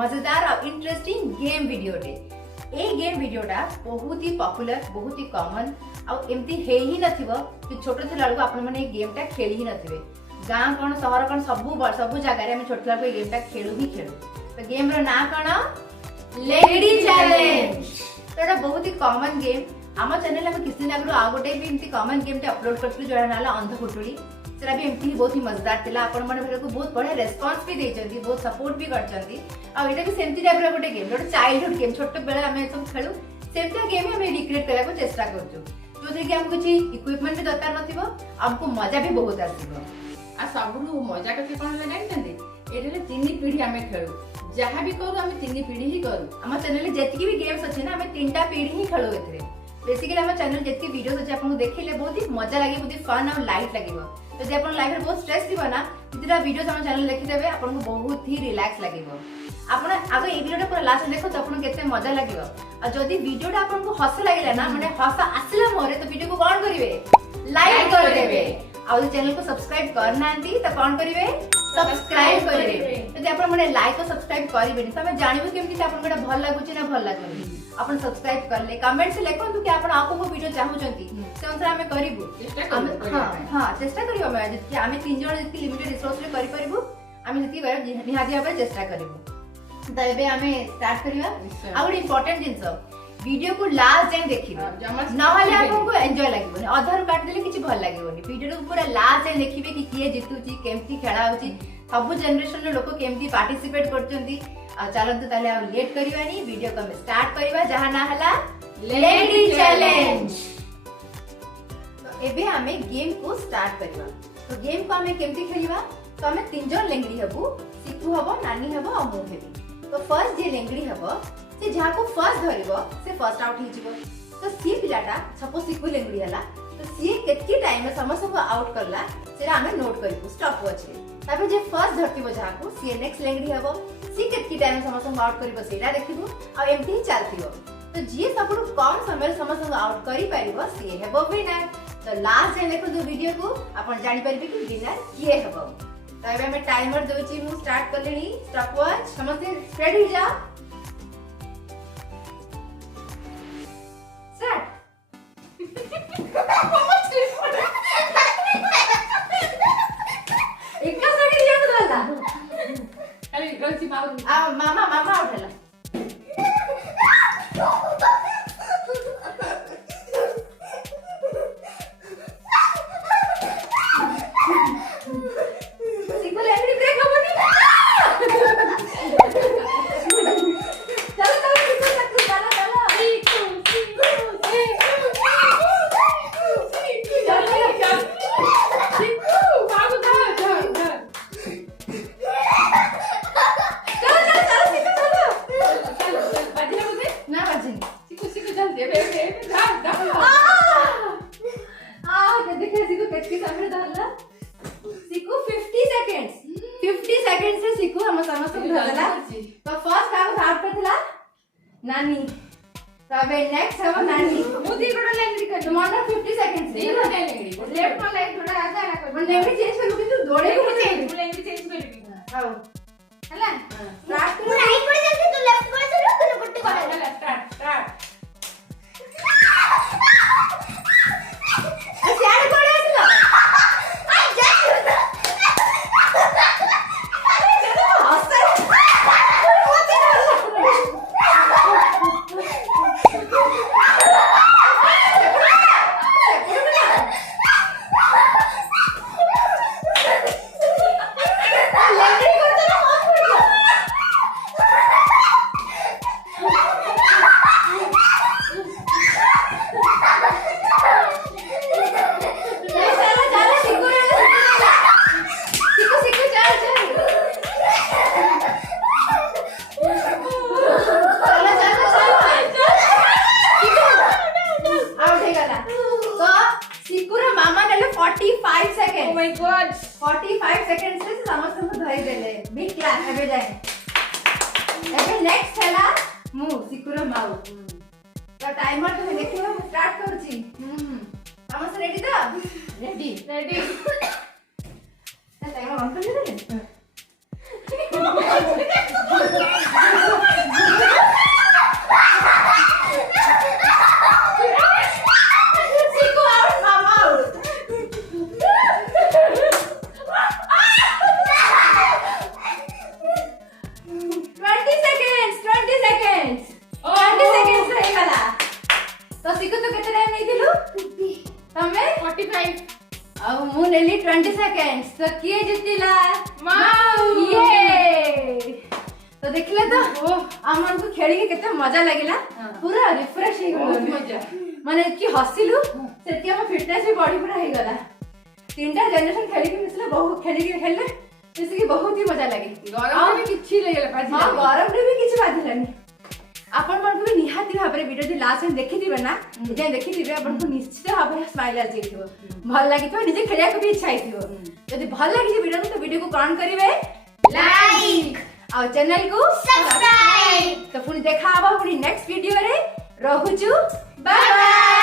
मजेदार और interesting game वीडियोटे ए game वीडियोटा बहुत ही पॉपुलर बहुत ही कॉमन आ एमती हे ही नथिबो कि छोट थिला बेलको आपण माने गेमटा खेली ही नथिबे गां कोन शहर कोन सब जगह रे हम छोट थिला बेलको गेमटा खेलू ही खेलू तो गेम रो ना कोन लेडी चैलेंज तो एटा बहुत ही कॉमन गेम आम चैनल में किसी दिन आगु आ गोटे भी एमती कॉमन गेम टे अपलोड करथि जोडा नाला अंधकुटुड़ी सेरा भी एमती बहुत ही मजेदार थिला आपण माने भेको बहुत बढ़िया रेस्पॉन्स भी देचंती बहुत सपोर्ट भी करचंती आ एटा भी सेमती टाइप रो गोटे गेम जोटे चाइल्डहुड गेम छोट बेले हमें सब खेलू सेमती गेम हम रिक्रिएट करला को चेष्टा करछु जोथे कि हमको किछि इक्विपमेंट भी दरकार नथिबो हमको मजा भी बहुत आसीबो आ सबुठु मजा कथि कोन ले जानते एटे तीन पीढ़ी हमें खेलू जहाँ भी करू हमें तीन पीढ़ी ही करू हम चैनल जेतिकी भी गेम्स अछि ना हमें तीनटा पीढ़ी ही खेलू एथरे बेसिकली हम चैनल जेतिकी वीडियोस अछि आपन देखिले बहुत ही मजा लागि बहुत ही फन और लाइट लागिबो जदि आपन लाइफ रे बहुत स्ट्रेस दिबो ना जितरा वीडियोस हम चैनल देखि देबे आपन को बहुत ही रिलैक्स लागिबो आपन आगे ए वीडियोटा पूरा लास्ट देखो तो आपन केते मजा लागिबो आ जदि वीडियोटा आपन को हस लागिला ना माने हस आसिला मोरे तो वीडियो को कोन करिवे लाइक कर देबे आ चैनल को सब्सक्राइब करनांती तो कोन करिवे सब्सक्राइब करिवे जदि आपन माने लाइक और सब्सक्राइब करिवेनी तो हम जानिबो केमति कि आपन को भल लागुची ना भल लागुनी अपन सब्सक्राइब कर ले कमेंट से लिखो कि आपण आपको को वीडियो चाहूचंती से अनुसार हमें करिबु हां चेष्टा करियो हम जति हमें तीन जण जति लिमिटेड रिसोर्स रे करि परिबु हमें जति कर निहाती भाबे चेष्टा करिबु त एबे हमें स्टार्ट करिवा आ गुड इंपोर्टेंट जिंस वीडियो को लास्ट जाय देखिबो नहले आपको एन्जॉय लागिबो अधर काट देले किछि भल लागिबोनी वीडियो को पूरा लास्ट जाय देखिबे कि किए जितुची केमती खेला होची सब जनरेशन रे लोक केमती पार्टिसिपेट करचंती चलते ताले आ लेट करिवानी वीडियो को हम स्टार्ट करिवा जहां ना हला लेडी चैलेंज तो एबे हमें गेम को स्टार्ट करिवा तो गेम को हमें केमती खेलिवा तो हमें तीन जन लेंगड़ी हबु सिकु हबो नानी हबो आ मु हेबी तो फर्स्ट जे लेंगड़ी हबो से जहां को फर्स्ट धरिबो से फर्स्ट आउट हिजिबो तो सी पिलाटा सपोज सिकु लेंगड़ी हला तो सी केतकी टाइम में समस्त को आउट करला सेरा हमें नोट करिबो स्टॉप वॉच रे ताबे जे फर्स्ट धरतिबो जहां को सी नेक्स्ट लेंगड़ी हबो सी केतकी टाइम में समस्त को आउट करिबो सेरा देखिबो आ एमती ही चलतिबो तो जे सबुठु कम समय समस्त को आउट करि परिबो सी हेबो विनर तो लास्ट जे देखो जो वीडियो को आपण जानि परिबे कि विनर किए हेबो तो एबे मैं टाइमर दोची मु स्टार्ट कर लेनी स्टॉप वॉच समस्त रेडी हो जाओ स्टार्ट एक का सेकंड ये बदला अरे गलती मार आ मामा उठला सिंपल एंट्री ब्रेक होनी चलो तो फर्स्ट कागज आउट करथिला नानी तबे नेक्स्ट हम नानी मुदी गोडा लेंगड़ी कर तुम्हारा 50 सेकंड्स दी गोडा लेंगड़ी लेफ्ट में लाइक थोड़ा आधा कर मन लेंगड़ी चेंज करू कि तू दौड़े को चेंज लेंगड़ी चेंज करबी हां हला स्टार्ट तू राइट कर जल्दी तू लेफ्ट कर चलो तू पुट्टी कर हला स्टार्ट सियाड़ कोड़े आसला I just Oh my god 45 seconds से समस्त को धरि देले बिग क्लास एबे जाय एबे नेक्स्ट हैला मु सिकुरो माउ तो टाइमर तो देखियो स्टार्ट करछि समस्त रेडी तो रेडी टाइमर ऑन कर दे नेली 20 सेकंड्स तो किए जितिला वाओ ये तो देखले तो ओह हमन को खेली के केते मजा लागिला हाँ। पूरा रिफ्रेश हे बहुत गलो मजा माने कि हसिलु सेति हम फिटनेस भी बॉडी पूरा हे गला तीनटा जनरेशन खेली के मिसले बहुत खेली के खेले जैसे कि बहुत ही मजा लागे गरम में किछि लागला भाजी हां गरम रे भी किछि बाधिलानी आपण मन को भी निहाती भाबरे वीडियो दि लास्ट में देखि दिबे ना जे देखि दिबे आपण को निश्चित भाबरे स्माइल आ जाइथिबो भल लागितो निजे खेलिया को भी इच्छा आइथिबो यदि भल लागी वीडियो तो वीडियो को कौन करिवे लाइक और चैनल को सब्सक्राइब तो पुणी देखा हबो पुणी नेक्स्ट वीडियो रे रहूछु बाय बाय।